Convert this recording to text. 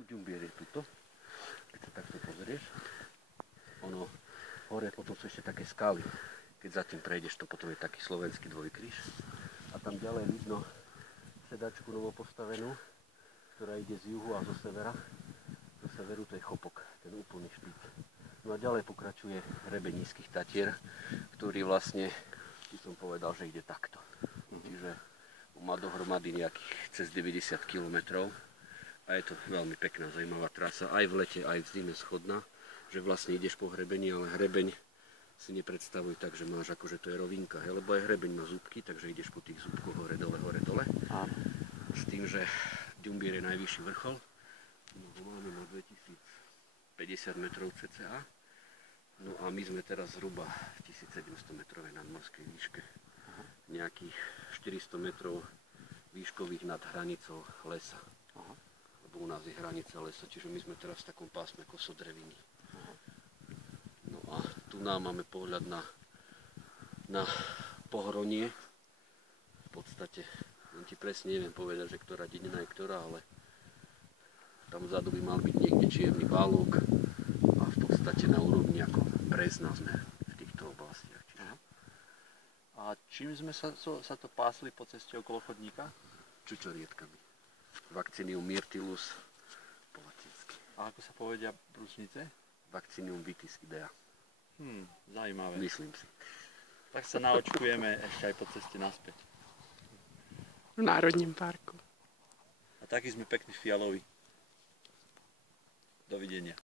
Ďumbier je tuto, keď sa takto pozrieš. Ono, hore potom sú ešte také skaly. Keď za tým prejdeš, to potom je taký slovenský dvojkríž. A tam ďalej vidno sedačku novo postavenú, ktorá ide z juhu a zo severa. Do severu to je Chopok, ten úplný špic. No a ďalej pokračuje hrebeň Nízkych Tatier, ktorý vlastne, by som povedal, že ide takto. Čiže má dohromady nejakých cez 90 km. A je to veľmi pekná, zaujímavá trasa, aj v lete, aj v zime schodná, že vlastne ideš po hrebení, ale hrebeň si nepredstavuj tak, že máš akože to je rovinka, lebo aj hrebeň má zúbky, takže ideš po tých zúbkoch hore, dole. S tým, že Ďumbier je najvyšší vrchol, no ho máme na 2050 metrov cca, no a my sme teraz zhruba v 1700 metrovej nadmorskej výške, nejakých 400 metrov výškových nad hranicou lesa. Lebo u nás je hranica lesa, čiže my sme teraz v takom pásme kosodreviny. No a tu nám máme pohľad na pohronie. V podstate, len ti presne neviem povedať, že ktorá dedina je ktorá, ale tam vzadu by mal byť niekde čierny válok a v podstate na úrovni ako Brezna sme v týchto oblastiach. A čím sme sa to pásli po ceste okolo chodníka? Čučorietkami. Vaccinium myrtillus po latinsky. A ako sa povedia brusnice? Vaccinium vitis idea. Zaujímavé. Myslím si. Tak sa naočkujeme ešte aj po ceste naspäť. V Národním parku. A taký sme pekný fialový. Dovidenia.